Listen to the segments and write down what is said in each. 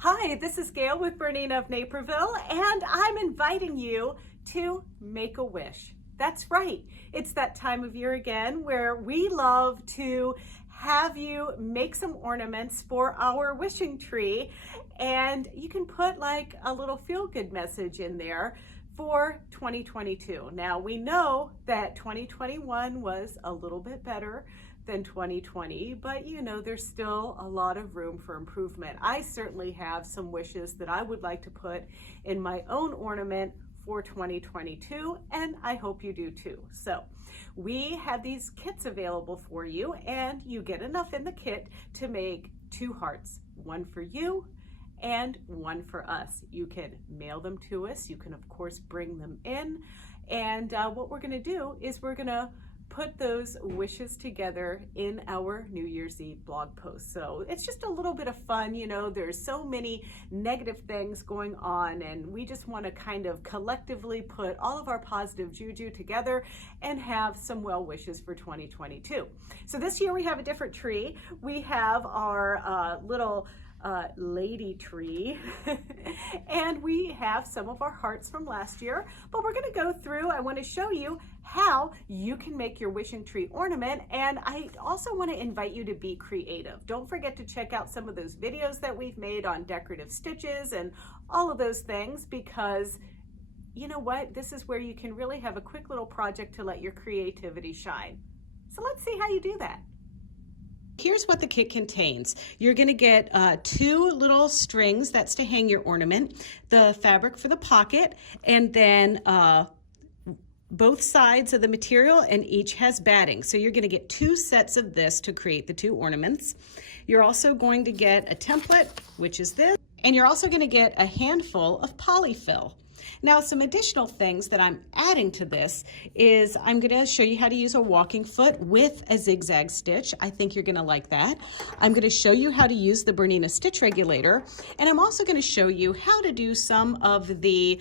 Hi, this is Gayle with BERNINA of Naperville, and I'm inviting you to make a wish. That's right. It's that time of year again where we love to have you make some ornaments for our wishing tree, and you can put like a little feel-good message in there for 2022. Now, we know that 2021 was a little bit better than 2020, but you know, there's still a lot of room for improvement. I certainly have some wishes that I would like to put in my own ornament for 2022, and I hope you do too. So we have these kits available for you, and you get enough in the kit to make 2 hearts, one for you and one for us. You can mail them to us. You can of course bring them in, and what we're going to do is we're going to put those wishes together in our New Year's Eve blog post. So it's just a little bit of fun. You know, there's so many negative things going on, and we just want to kind of collectively put all of our positive JuJu together and have some well wishes for 2022. So this year we have a different tree. We have our little lady tree and we have some of our hearts from last year, but we're going to go through. I want to show you how you can make your wishing tree ornament, and I also want to invite you to be creative. Don't forget to check out some of those videos that we've made on decorative stitches and all of those things, because you know what, this is where you can really have a quick little project to let your creativity shine. So let's see how you do that. Here's what the kit contains. You're going to get 2 little strings, that's to hang your ornament, the fabric for the pocket, and then both sides of the material, and each has batting. So you're going to get 2 sets of this to create the 2 ornaments. You're also going to get a template, which is this, and you're also going to get a handful of polyfill. Now, some additional things that I'm adding to this is I'm going to show you how to use a walking foot with a zigzag stitch. I think you're going to like that. I'm going to show you how to use the BERNINA Stitch Regulator, and I'm also going to show you how to do some of the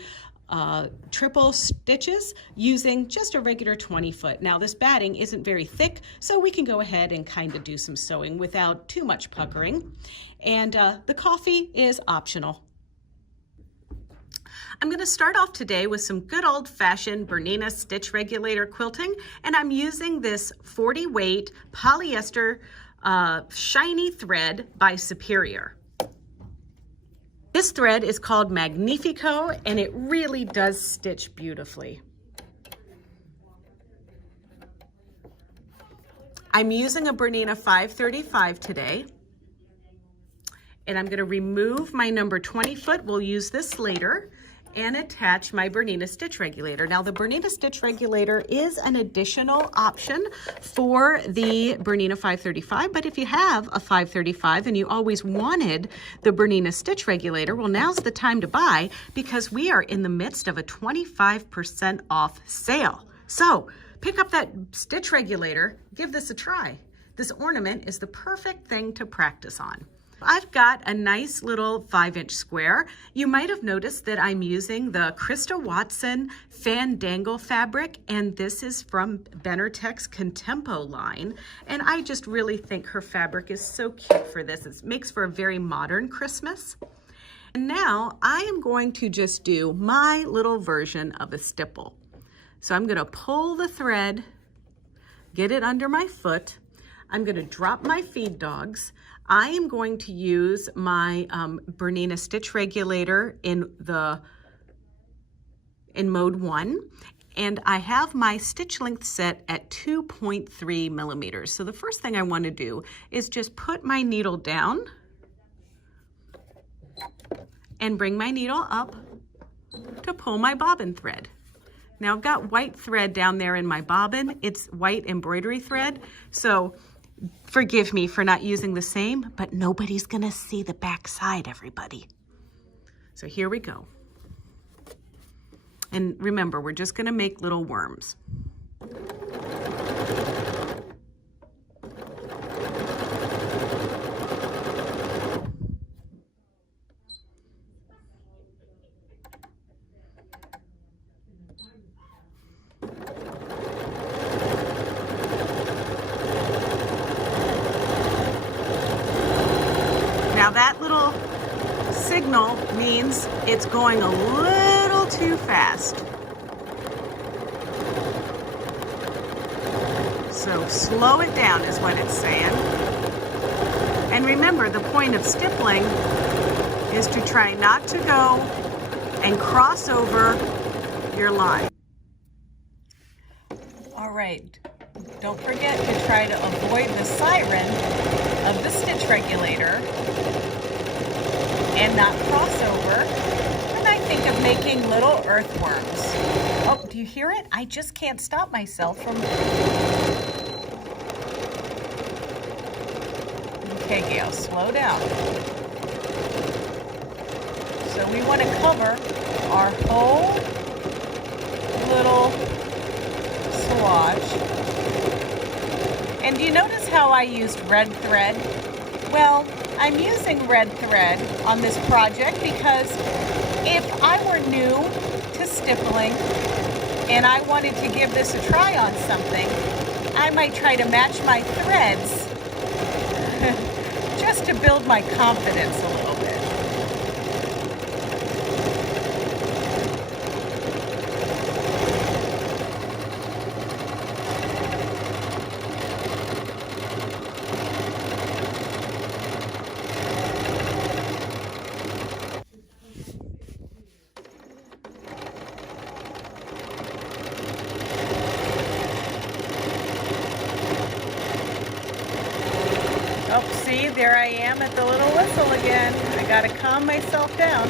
triple stitches using just a regular 20 foot. Now, this batting isn't very thick, so we can go ahead and kind of do some sewing without too much puckering. And the coffee is optional. I'm going to start off today with some good old-fashioned BERNINA Stitch Regulator quilting, and I'm using this 40 weight polyester shiny thread by Superior. This thread is called Magnifico, and it really does stitch beautifully. I'm using a BERNINA 535 today, and I'm going to remove my number 20 foot. We'll use this later, and attach my BERNINA Stitch Regulator. Now, the BERNINA Stitch Regulator is an additional option for the BERNINA 535, but if you have a 535 and you always wanted the BERNINA Stitch Regulator, well, now's the time to buy, because we are in the midst of a 25% off sale. So pick up that Stitch Regulator, give this a try. This ornament is the perfect thing to practice on. I've got a nice little 5-inch square. You might have noticed that I'm using the Krista Watson Fandangle fabric, and this is from Benartek's Contempo line. And I just really think her fabric is so cute for this. It makes for a very modern Christmas. And now I am going to just do my little version of a stipple. So I'm going to pull the thread, get it under my foot. I'm going to drop my feed dogs. I am going to use my BERNINA Stitch Regulator in mode 1, and I have my stitch length set at 2.3 millimeters. So the first thing I want to do is just put my needle down and bring my needle up to pull my bobbin thread. Now, I've got white thread down there in my bobbin. It's white embroidery thread, so forgive me for not using the same, but nobody's gonna see the back side, everybody. So here we go. And remember, we're just gonna make little worms. Now that little signal means it's going a little too fast. So slow it down is what it's saying. And remember, the point of stippling is to try not to go and cross over your line. All right, don't forget to try to avoid the siren of the stitch regulator and not cross over. And I think of making little earthworms. Oh, do you hear it? I just can't stop myself from... Okay, Gayle, slow down. So we want to cover our whole little swatch. And do you notice how I used red thread? Well, I'm using red thread on this project because if I were new to stippling and I wanted to give this a try on something, I might try to match my threads just to build my confidence a little bit. Oh, see, there I am at the little whistle again. I gotta calm myself down.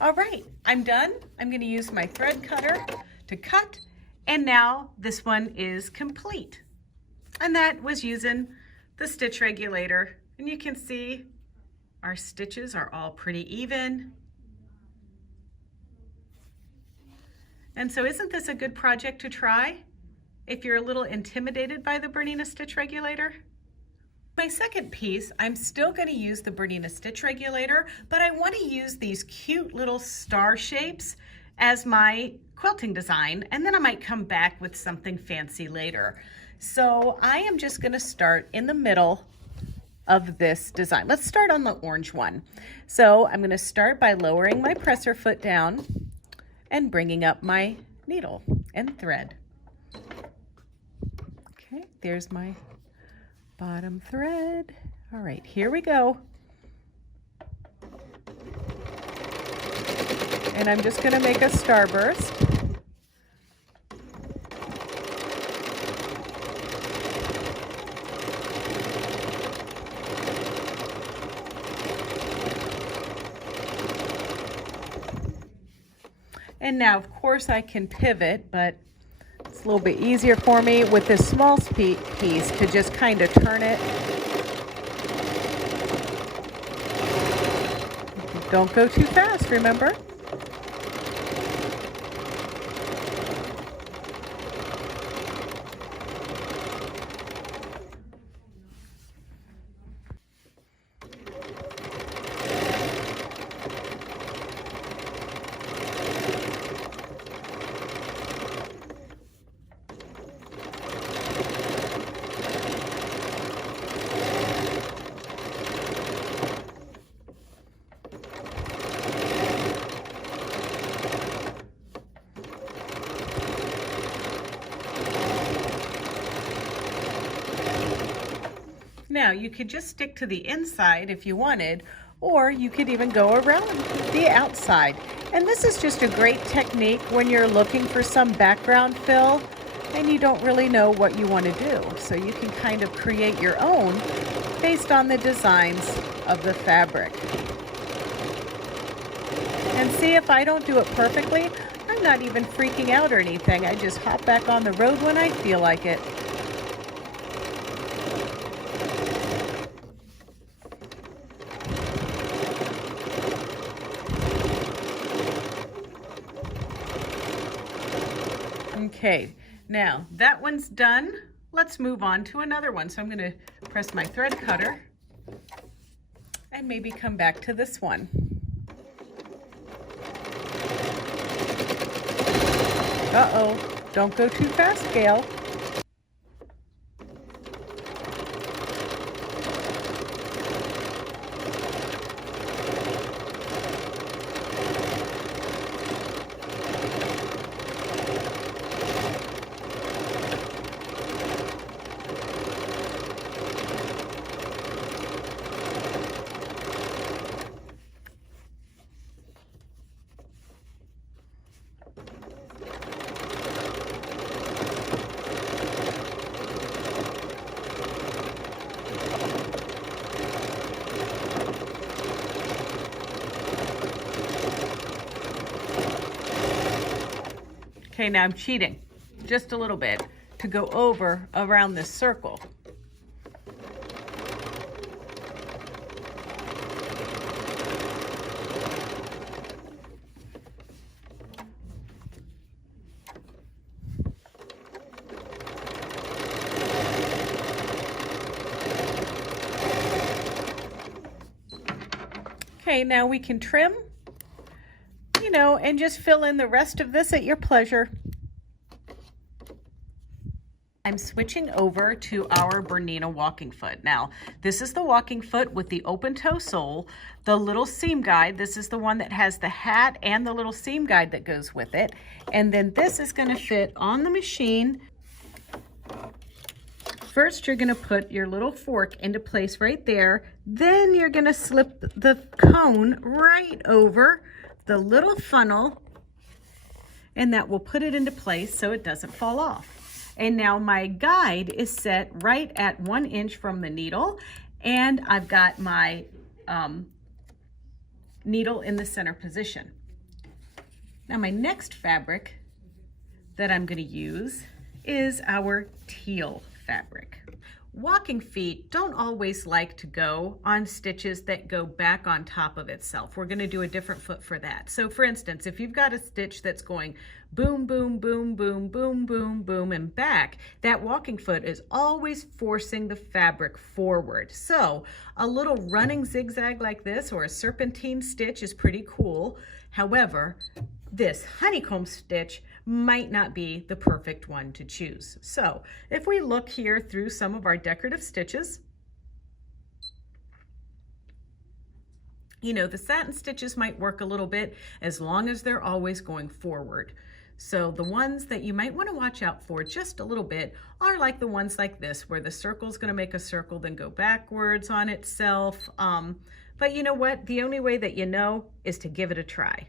All right, I'm done. I'm gonna use my thread cutter to cut, and now this one is complete. And that was using the stitch regulator. And you can see our stitches are all pretty even. And so isn't this a good project to try if you're a little intimidated by the BERNINA Stitch Regulator? My second piece, I'm still going to use the BERNINA Stitch Regulator, but I want to use these cute little star shapes as my quilting design, and then I might come back with something fancy later. So I am just going to start in the middle of this design. Let's start on the orange one. So I'm going to start by lowering my presser foot down and bringing up my needle and thread. Okay, there's my bottom thread. All right, here we go. And I'm just going to make a starburst. And now, of course, I can pivot, but it's a little bit easier for me with this small piece to just kind of turn it. Don't go too fast, remember? Now, you could just stick to the inside if you wanted, or you could even go around the outside. And this is just a great technique when you're looking for some background fill and you don't really know what you want to do. So you can kind of create your own based on the designs of the fabric. And see, if I don't do it perfectly, I'm not even freaking out or anything. I just hop back on the road when I feel like it. Okay, now that one's done. Let's move on to another one. So I'm going to press my thread cutter and maybe come back to this one. Uh-oh, don't go too fast, Gayle. Okay, now I'm cheating just a little bit to go over around this circle. Okay, now we can trim, you know, and just fill in the rest of this at your pleasure. I'm switching over to our BERNINA Walking Foot. Now, this is the walking foot with the open toe sole, the little seam guide. This is the one that has the hat and the little seam guide that goes with it. And then this is going to fit on the machine. First, you're going to put your little fork into place right there. Then you're going to slip the cone right over the little funnel, and that will put it into place so it doesn't fall off. And now my guide is set right at 1 inch from the needle, and I've got my needle in the center position. Now my next fabric that I'm going to use is our teal fabric. Walking feet don't always like to go on stitches that go back on top of itself. We're going to do a different foot for that. So for instance, if you've got a stitch that's going boom, boom, boom, boom, boom, boom, boom, and back, that walking foot is always forcing the fabric forward. So a little running zigzag like this or a serpentine stitch is pretty cool. However, this honeycomb stitch might not be the perfect one to choose. So if we look here through some of our decorative stitches, you know, the satin stitches might work a little bit as long as they're always going forward. So the ones that you might want to watch out for just a little bit are like the ones like this, where the circle is going to make a circle, then go backwards on itself. But you know what? The only way that you know is to give it a try.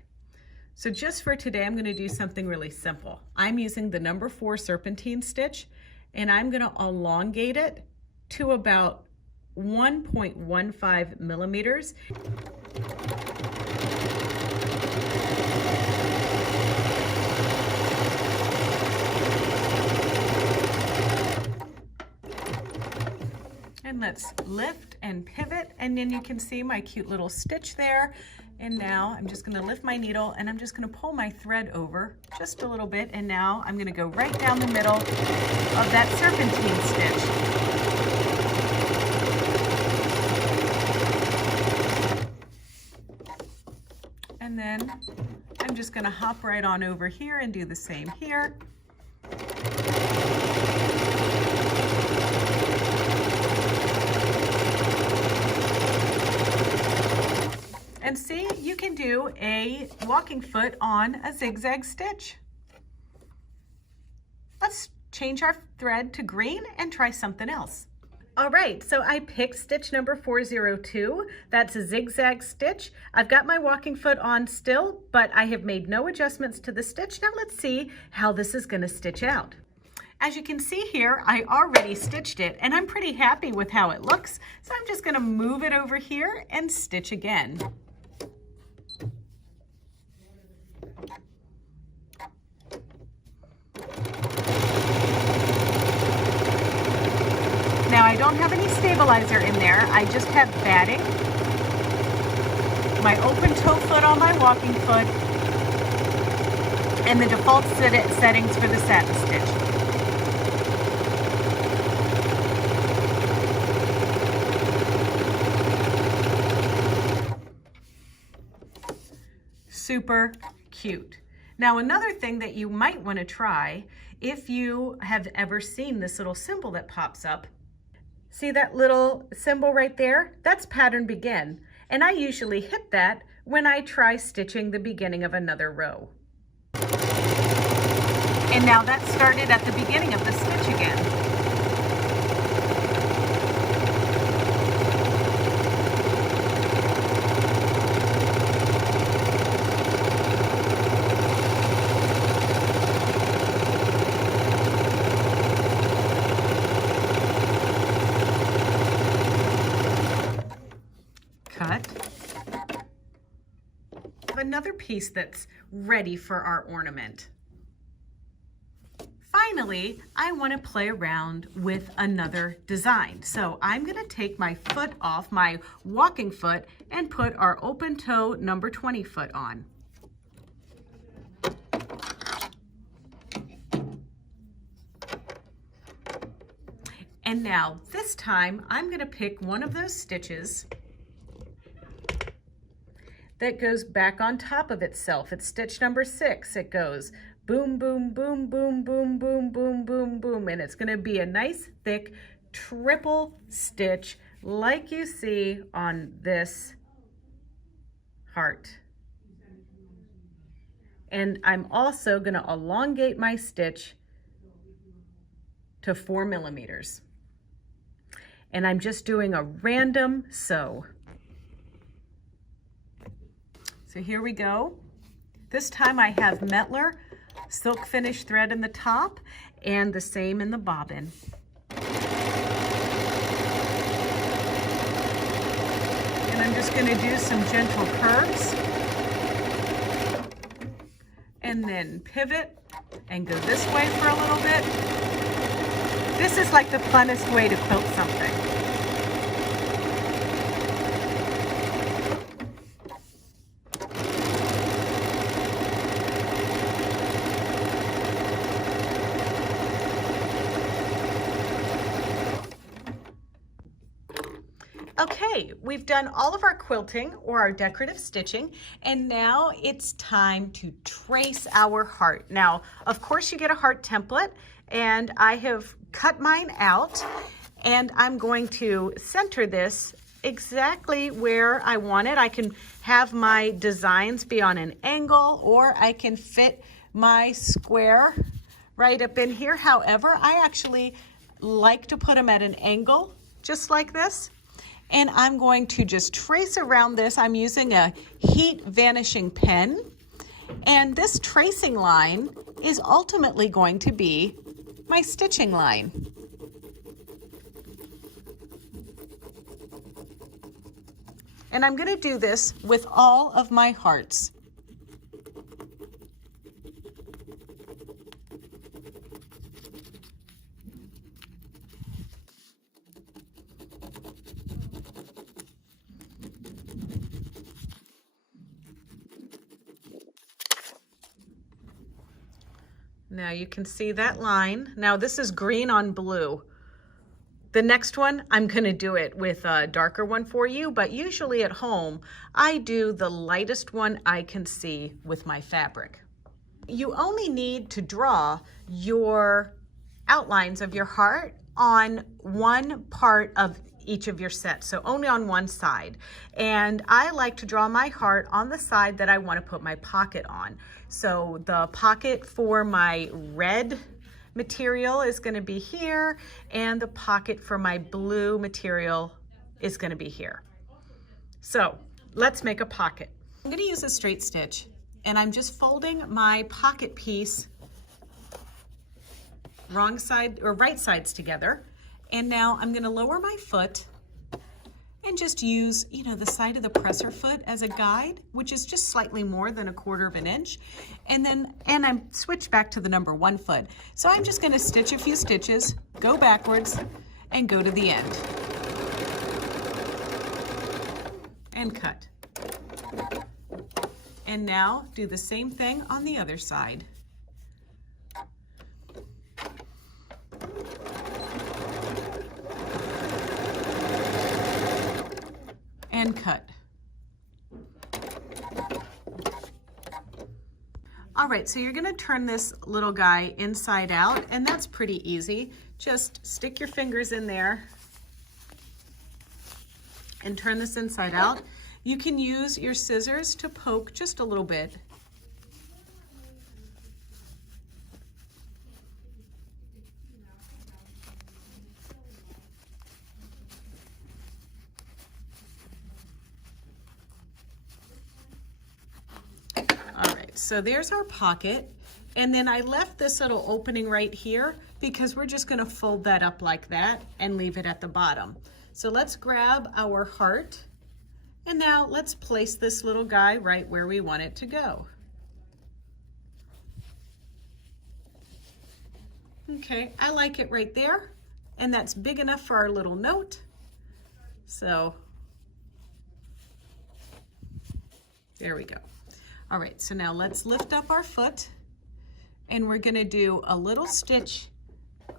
So just for today, I'm going to do something really simple. I'm using the number 4 serpentine stitch, and I'm going to elongate it to about 1.15 millimeters. And let's lift and pivot, and then you can see my cute little stitch there. And now I'm just going to lift my needle and I'm just going to pull my thread over just a little bit, and now I'm going to go right down the middle of that serpentine stitch. And then I'm just going to hop right on over here and do the same here. And see, you can do a walking foot on a zigzag stitch. Let's change our thread to green and try something else. All right, so I picked stitch number 402. That's a zigzag stitch. I've got my walking foot on still, but I have made no adjustments to the stitch. Now let's see how this is going to stitch out. As you can see here, I already stitched it, and I'm pretty happy with how it looks. So I'm just going to move it over here and stitch again. Now I don't have any stabilizer in there, I just have batting, my open toe foot on my walking foot, and the default settings for the satin stitch. Super cute. Now another thing that you might want to try, if you have ever seen this little symbol that pops up, see that little symbol right there? That's pattern begin. And I usually hit that when I try stitching the beginning of another row. And now that started at the beginning of the stitch again. Another piece that's ready for our ornament. finally, I want to play around with another design. So I'm going to take my foot off, my walking foot, and put our open toe number 20 foot on. And now this time I'm going to pick one of those stitches that goes back on top of itself. It's stitch number 6. It goes boom, boom, boom, boom, boom, boom, boom, boom, boom. And it's going to be a nice thick triple stitch like you see on this heart. And I'm also going to elongate my stitch to 4 millimeters. And I'm just doing a random sew. So here we go. This time I have Metler silk finish thread in the top and the same in the bobbin. And I'm just going to do some gentle curves and then pivot and go this way for a little bit. This is like the funnest way to quilt something. Okay, we've done all of our quilting or our decorative stitching, and now it's time to trace our heart. Now, of course, you get a heart template, and I have cut mine out, and I'm going to center this exactly where I want it. I can have my designs be on an angle, or I can fit my square right up in here. However, I actually like to put them at an angle, just like this. And I'm going to just trace around this. I'm using a heat vanishing pen. And this tracing line is ultimately going to be my stitching line. And I'm going to do this with all of my hearts. Now you can see that line. Now this is green on blue. The next one, I'm gonna do it with a darker one for you, but usually at home, I do the lightest one I can see with my fabric. You only need to draw your outlines of your heart on one part of each of your sets, so only on one side. And I like to draw my heart on the side that I want to put my pocket on. So the pocket for my red material is going to be here, and the pocket for my blue material is going to be here. So let's make a pocket. I'm going to use a straight stitch, and I'm just folding my pocket piece wrong side or right sides together. And now I'm going to lower my foot and just use, the side of the presser foot as a guide, which is just slightly more than 1/4 of an inch. And I'm switched back to the number 1 foot. So I'm just going to stitch a few stitches, go backwards, and go to the end. And cut. And now do the same thing on the other side. And cut. All right, so you're gonna turn this little guy inside out, and that's pretty easy. Just stick your fingers in there and turn this inside out. You can use your scissors to poke just a little bit. So there's our pocket, and then I left this little opening right here because we're just going to fold that up like that and leave it at the bottom. So let's grab our heart, and now let's place this little guy right where we want it to go. Okay, I like it right there, and that's big enough for our little note. So there we go. All right, so now let's lift up our foot, and we're gonna do a little stitch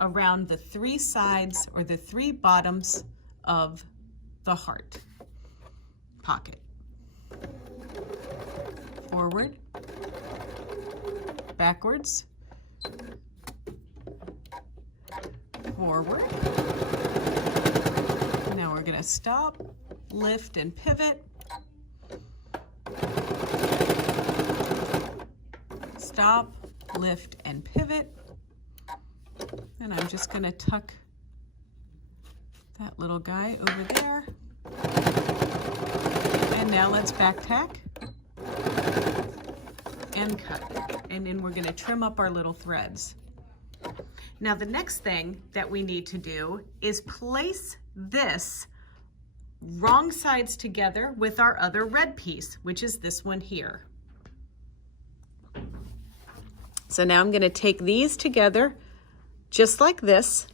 around the 3 sides or the 3 bottoms of the heart pocket. Forward, backwards, forward. Now we're gonna stop, lift, and pivot. Stop, lift, and pivot. And I'm just gonna tuck that little guy over there. And now let's back tack and cut. And then we're gonna trim up our little threads. Now the next thing that we need to do is place this wrong sides together with our other red piece, which is this one here. So now I'm gonna take these together just like this.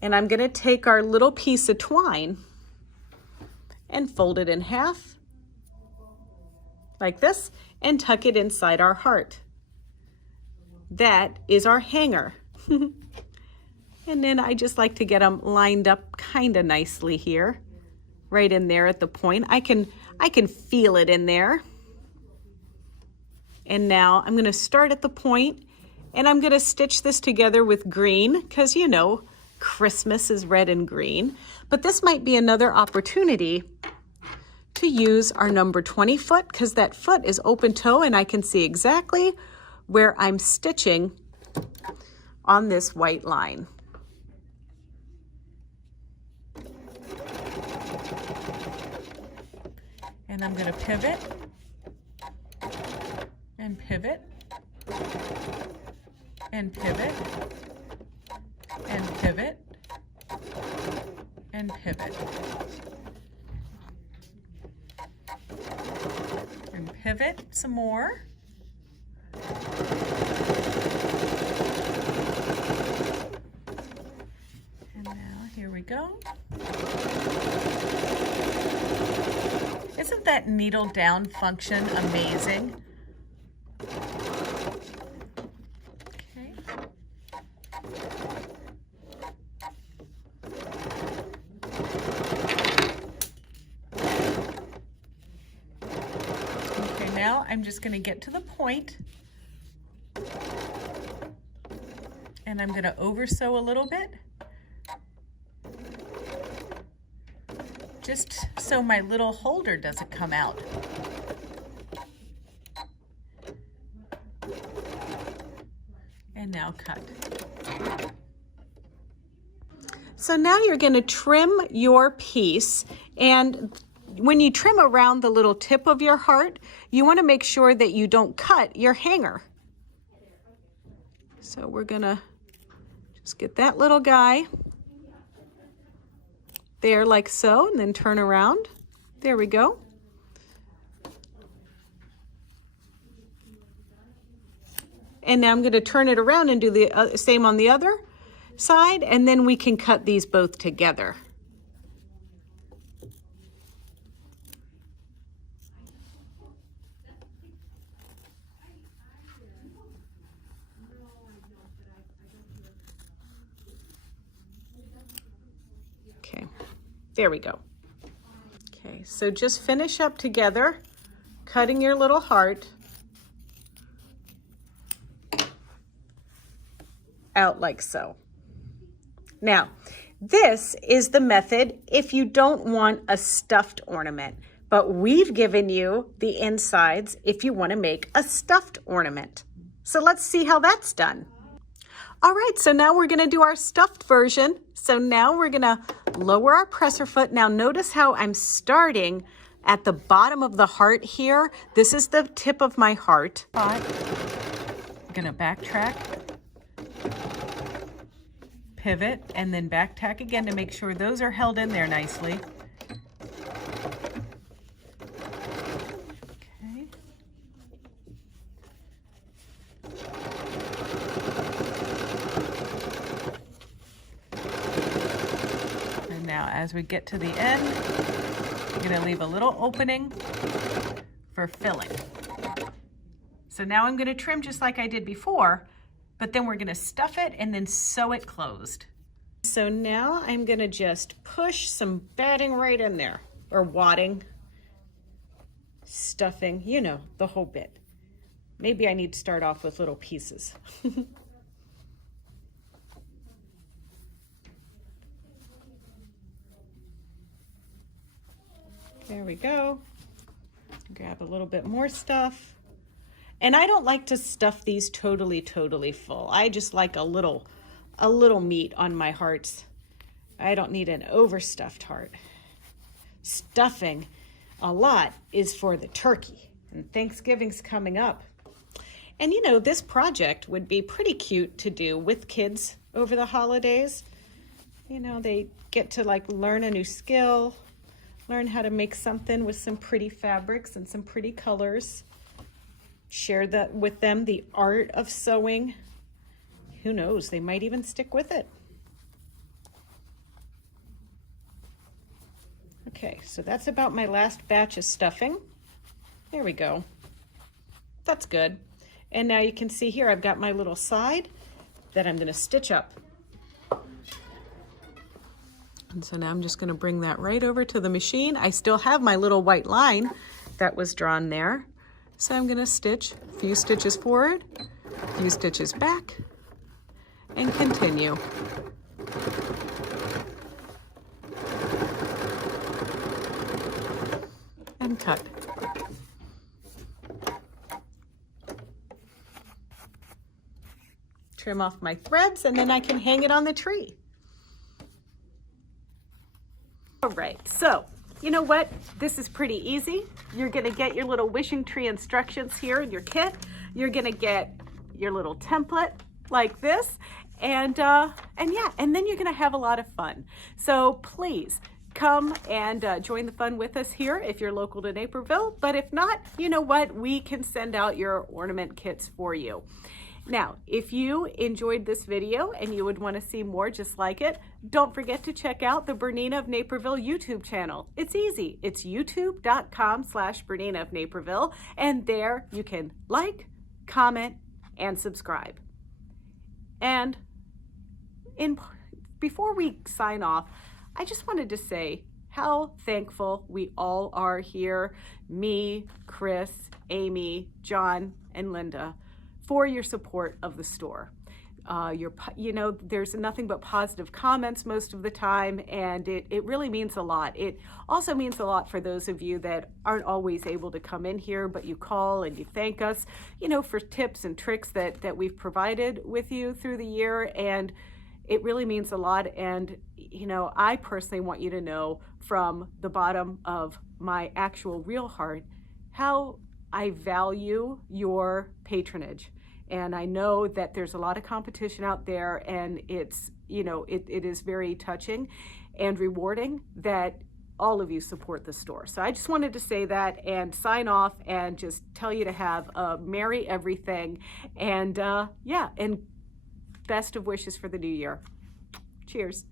And I'm gonna take our little piece of twine and fold it in half like this and tuck it inside our heart. That is our hanger. And then I just like to get them lined up kind of nicely here, right in there at the point. I can feel it in there. And now I'm gonna start at the point, and I'm gonna stitch this together with green, because you know, Christmas is red and green. But this might be another opportunity to use our number 20 foot, because that foot is open toe and I can see exactly where I'm stitching on this white line. And I'm gonna pivot and pivot and pivot and pivot and pivot and pivot some more. And now here we go. Isn't that needle down function amazing? Okay. Okay, now I'm just going to get to the point, and I'm going to oversew a little bit, just so my little holder doesn't come out. And now cut. So now you're going to trim your piece, and when you trim around the little tip of your heart, you want to make sure that you don't cut your hanger. So we're going to just get that little guy there like so, and then turn around. There we go. And now I'm going to turn it around and do the same on the other side, and then we can cut these both together. Okay, there we go. Okay, so just finish up together, cutting your little heart out like so. Now, this is the method if you don't want a stuffed ornament, but we've given you the insides if you want to make a stuffed ornament. So let's see how that's done. All right, so now we're going to do our stuffed version. So now we're going to lower our presser foot. Now notice how I'm starting at the bottom of the heart here. This is the tip of my heart. I'm going to backtrack, pivot, and then back tack again to make sure those are held in there nicely. Okay. now as we get to the end, I'm gonna leave a little opening for filling. So now I'm gonna trim just like I did before, but then we're gonna stuff it and then sew it closed. So now I'm gonna just push some batting right in there, or wadding, stuffing, you know, the whole bit. Maybe I need to start off with little pieces. There we go. Grab a little bit more stuff. And I don't like to stuff these totally full. I just like a little meat on my hearts. I don't need an overstuffed heart. Stuffing a lot is for the turkey, and Thanksgiving's coming up. And you know, this project would be pretty cute to do with kids over the holidays. You know, they get to like learn a new skill, learn how to make something with some pretty fabrics and some pretty colors. Share that with them, the art of sewing. Who knows, they might even stick with it. Okay, so that's about my last batch of stuffing. There we go. That's good. And now you can see here, I've got my little side that I'm gonna stitch up. And so now I'm just gonna bring that right over to the machine. I still have my little white line that was drawn there. So I'm gonna stitch a few stitches forward, a few stitches back, and continue. And cut. Trim off my threads, and then I can hang it on the tree. All right, so you know what? This is pretty easy. You're gonna get your little wishing tree instructions here in your kit. You're gonna get your little template like this, and yeah, and then you're gonna have a lot of fun. So please come and join the fun with us here if you're local to Naperville. But if not, you know what? We can send out your ornament kits for you. Now, if you enjoyed this video and you would want to see more just like it, don't forget to check out the BERNINA of Naperville YouTube channel. It's easy. It's youtube.com/BERNINA of Naperville, and there you can like, comment, and subscribe. And before we sign off, I just wanted to say how thankful we all are here, me, Chris, Amy, John, and Linda, for your support of the store. You know, there's nothing but positive comments most of the time, and it really means a lot. It also means a lot for those of you that aren't always able to come in here, but you call and you thank us, you know, for tips and tricks that we've provided with you through the year, and it really means a lot. And, you know, I personally want you to know from the bottom of my actual real heart how I value your patronage. And I know that there's a lot of competition out there, and it's, you know, it is very touching and rewarding that all of you support the store. So I just wanted to say that and sign off and just tell you to have a merry everything. And yeah, and best of wishes for the new year. Cheers.